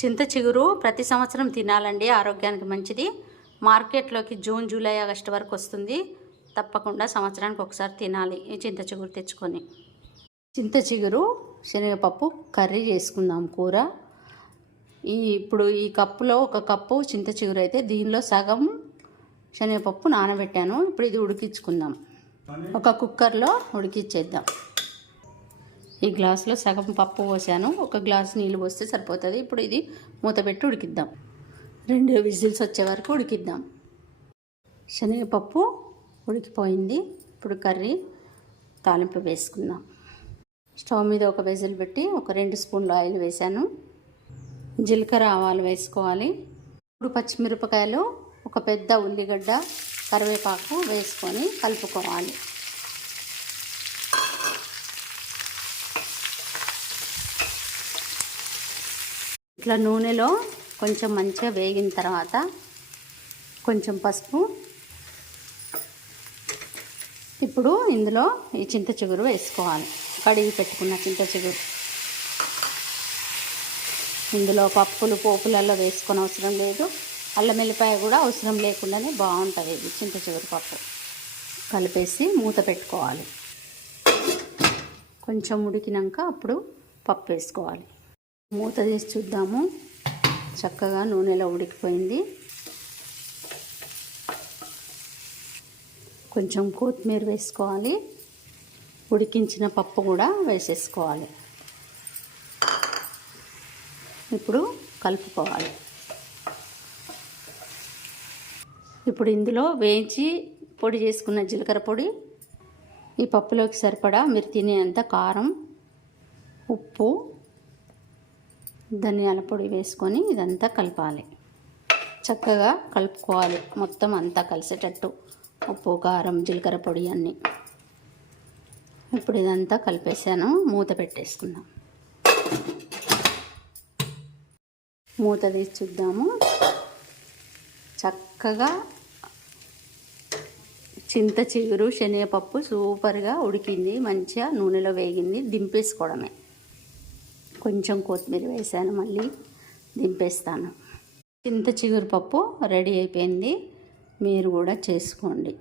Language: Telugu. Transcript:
చింత చిగురు ప్రతి సంవత్సరం తినాలండి. ఆరోగ్యానికి మంచిది. మార్కెట్లోకి జూన్ జూలై ఆగస్టు వరకు వస్తుంది. తప్పకుండా సంవత్సరానికి ఒకసారి తినాలి ఈ చింత చిగురు తెచ్చుకొని. చింత చిగురు శనగపప్పు కర్రీ చేసుకుందాం కూర. ఈ ఇప్పుడు ఈ కప్పులో ఒక కప్పు చింత చిగురు అయితే దీనిలో సగం శనగపప్పు నానబెట్టాను. ఇప్పుడు ఇది ఉడికించుకుందాం. ఒక కుక్కర్లో ఉడికిచ్చేద్దాం ఈ గ్లాసులో సగం పప్పు పోసాను. ఒక గ్లాస్ నీళ్ళు పోస్తే సరిపోతుంది. ఇప్పుడు ఇది మూత పెట్టి ఉడికిద్దాం. రెండు విజిల్స్ వచ్చే వరకు ఉడికిద్దాం. శనగపప్పు ఉడికిపోయింది. ఇప్పుడు కర్రీ తాలింపు వేసుకుందాం. స్టవ్ మీద ఒక విజిల్ పెట్టి ఒక రెండు స్పూన్లు ఆయిల్ వేసాను జీలకర్ర ఆవాలు వేసుకోవాలి. ఇప్పుడు పచ్చిమిరపకాయలు ఒక పెద్ద ఉల్లిగడ్డ కరివేపాకు వేసుకొని కలుపుకోవాలి. ఇట్లా నూనెలో కొంచెం మంచిగా వేగిన తర్వాత కొంచెం పసుపు. ఇప్పుడు ఇందులో ఈ చింత చిగురు వేసుకోవాలి. కడిగి పెట్టుకున్న చింత చిగురు. ఇందులో పప్పులు పోపులలో వేసుకొని అవసరం లేదు. అల్లం వెల్లిపాయ కూడా అవసరం లేకుండానే బాగుంటుంది ఇది చింత చిగురు పప్పు. కలిపేసి మూత పెట్టుకోవాలి. కొంచెం ఉడికినాక అప్పుడు పప్పు వేసుకోవాలి. మూత తీసి చూద్దాము. చక్కగా నూనెలో ఉడికిపోయింది. కొంచెం కొత్తిమీర వేసుకోవాలి. ఉడికించిన పప్పు కూడా వేసేసుకోవాలి. ఇప్పుడు కలుపుకోవాలి. ఇప్పుడు ఇందులో వేయించి పొడి చేసుకున్న జీలకర్ర పొడి. ఈ పప్పులోకి సరిపడా మీరు తినేంత కారం ఉప్పు ధనియాల పొడి వేసుకొని ఇదంతా కలపాలి. చక్కగా కలుపుకోవాలి. మొత్తం అంతా కలిసేటట్టు. ఉప్పు కారం జీలకర్ర పొడి అన్నీ. ఇప్పుడు ఇదంతా కలిపేసాను. మూత పెట్టేసుకుందాం. మూత తీసి చూద్దాము. చక్కగా చింత చిగురు శనగపప్పు సూపర్గా ఉడికింది. మంచిగా నూనెలో వేగింది. దింపేసుకోవడమే. కొంచెం కొత్తిమీర వేసాను మళ్ళీ దింపేస్తాను. చింత చిగురు పప్పు రెడీ అయిపోయింది. మీరు కూడా చేసుకోండి.